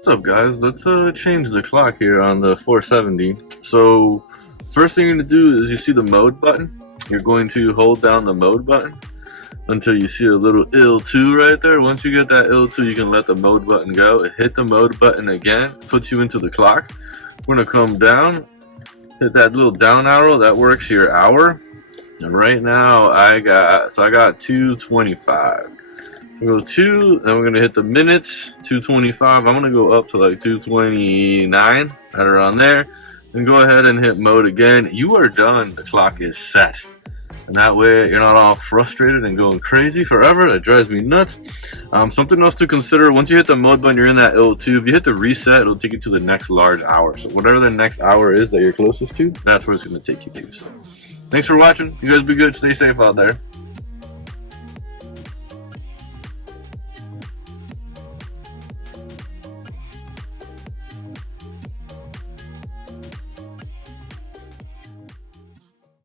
What's up, guys? Let's change the clock here on the 470. So first thing you're going to do is you see the mode button. You're going to hold down the mode button until you see a little L2 right there. Once you get that L2, you can let the mode button go. Hit the mode button again, puts you into the clock. We're going to come down, hit that little down arrow. That works your hour. And right now I got 2:25. We go 2, then we're gonna hit the minutes, 2:25. I'm gonna go up to like 2:29, right around there. Then go ahead and hit mode again. You are done. The clock is set. And that way you're not all frustrated and going crazy forever. That drives me nuts. Something else to consider, once you hit the mode button, you're in that L2. If you hit the reset, it'll take you to the next large hour. So whatever the next hour is that you're closest to, that's where it's gonna take you to. So thanks for watching. You guys be good. Stay safe out there.